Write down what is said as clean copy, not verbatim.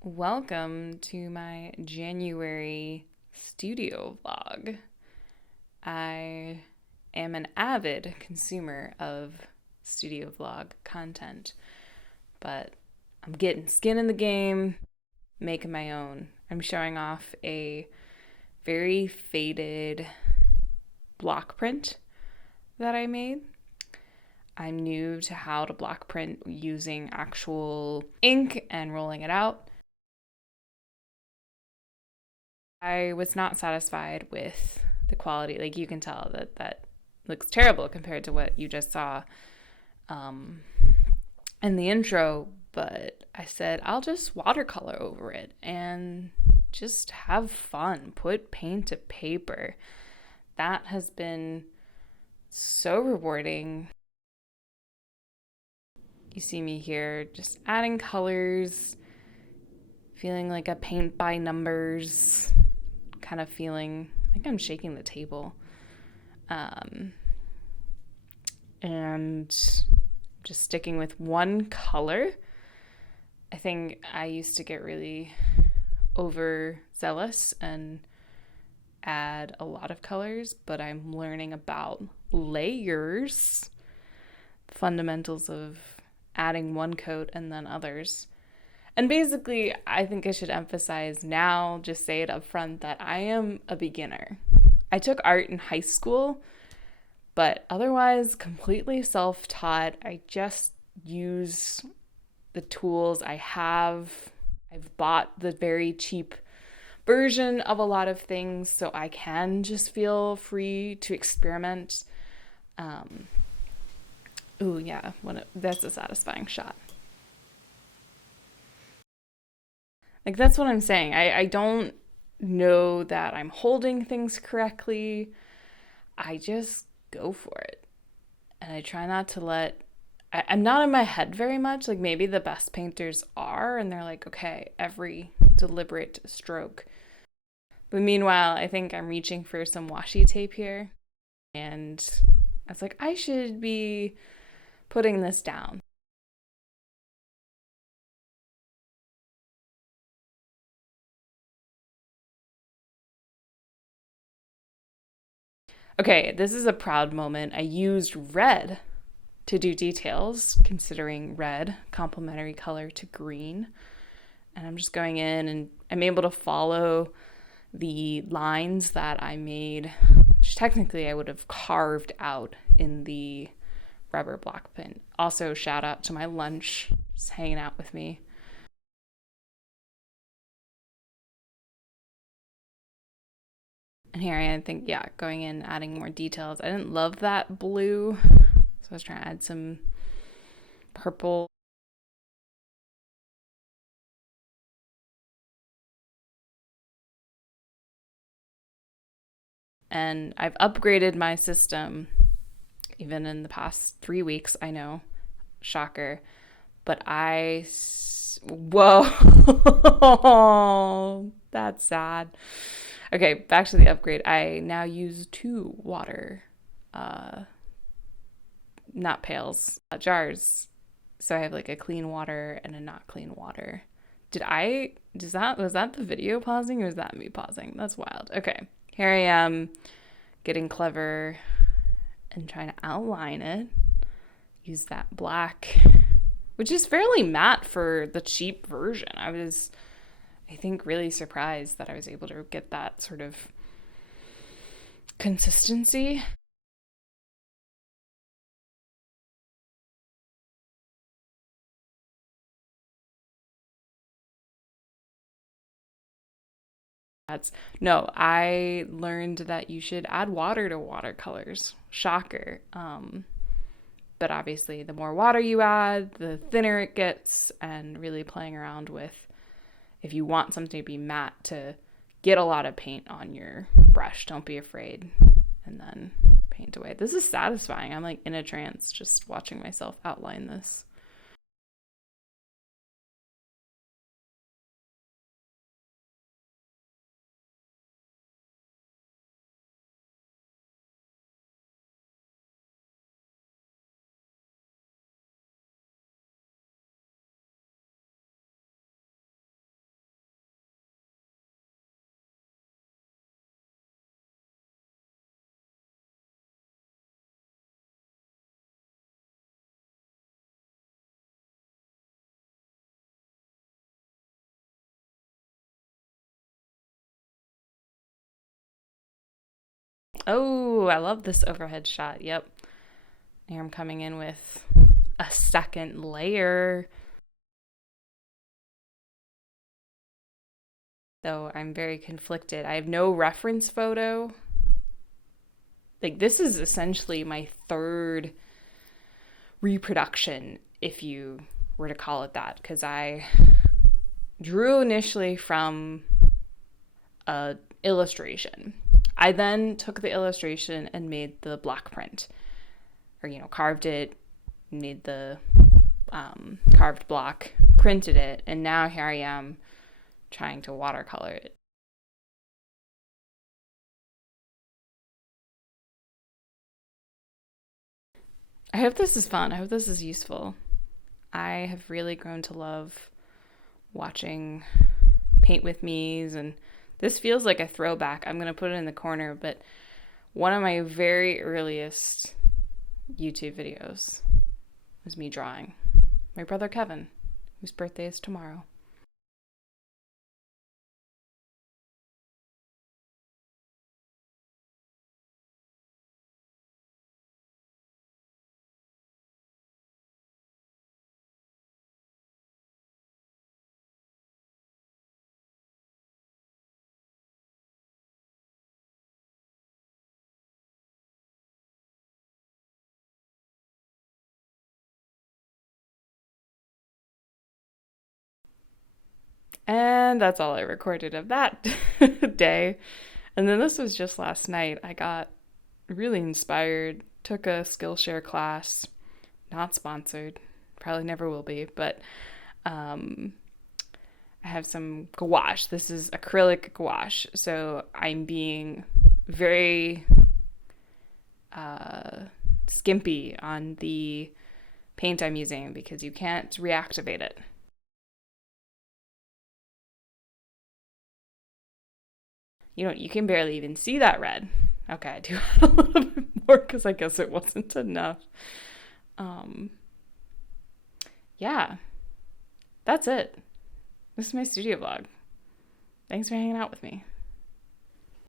Welcome to my January studio vlog. I am an avid consumer of studio vlog content, but I'm getting skin in the game, making my own. I'm showing off a very faded block print that I made. I'm new to how to block print using actual ink and rolling it out. I was not satisfied with the quality. Like, you can tell that looks terrible compared to what you just saw in the intro, but I said I'll just watercolor over it and just have fun, put paint to paper. That has been so rewarding. You see me here just adding colors, feeling like a paint by numbers kind of feeling. I think I'm shaking the table. And just sticking with one color. I think I used to get really overzealous and add a lot of colors, but I'm learning about layers, fundamentals of adding one coat and then others. And basically, I think I should emphasize now, just say it up front, that I am a beginner. I took art in high school, but otherwise completely self-taught. I just use the tools I have. I've bought the very cheap version of a lot of things so I can just feel free to experiment. Ooh, yeah, that's a satisfying shot. Like, that's what I'm saying. I don't know that I'm holding things correctly. I just go for it. And I try not to I'm not in my head very much. Like, maybe the best painters are, and they're like, okay, every deliberate stroke. But meanwhile, I think I'm reaching for some washi tape here. And I was like, I should be putting this down. Okay, this is a proud moment. I used red to do details, considering red, complementary color to green. And I'm just going in and I'm able to follow the lines that I made, which technically I would have carved out in the rubber block print. Also, shout out to my lunch, just hanging out with me. And here I am, think, yeah, going in, adding more details. I didn't love that blue, so I was trying to add some purple. And I've upgraded my system even in the past 3 weeks. I know, shocker. But whoa, that's sad. Okay, back to the upgrade. I now use two water, uh, not pails, jars. So I have like a clean water and a not clean water. Was that the video pausing or was that me pausing? That's wild. Okay, here I am getting clever and trying to outline it. Use that black, which is fairly matte for the cheap version. I think, really surprised that I was able to get that sort of consistency. That's no, I learned that you should add water to watercolors. Shocker. But obviously, the more water you add, the thinner it gets, and really playing around with if you want something to be matte to get a lot of paint on your brush. Don't be afraid. And then paint away. This is satisfying. I'm like in a trance just watching myself outline this. Oh, I love this overhead shot. Yep. Here I'm coming in with a second layer. So I'm very conflicted. I have no reference photo. Like, this is essentially my third reproduction, if you were to call it that, because I drew initially from a illustration. I then took the illustration and made the block print, or carved it, made the carved block, printed it, and now here I am trying to watercolor it. I hope this is fun. I hope this is useful. I have really grown to love watching paint with me's, and this feels like a throwback. I'm going to put it in the corner, but one of my very earliest YouTube videos was me drawing my brother Kevin, whose birthday is tomorrow. And that's all I recorded of that day. And then this was just last night. I got really inspired, took a Skillshare class, not sponsored, probably never will be, but um, I have some gouache. This is acrylic gouache. So I'm being very uh, skimpy on the paint I'm using because you can't reactivate it. You can barely even see that red. Okay, I do add a little bit more because I guess it wasn't enough. Um, yeah, that's it. This is my studio vlog. Thanks for hanging out with me.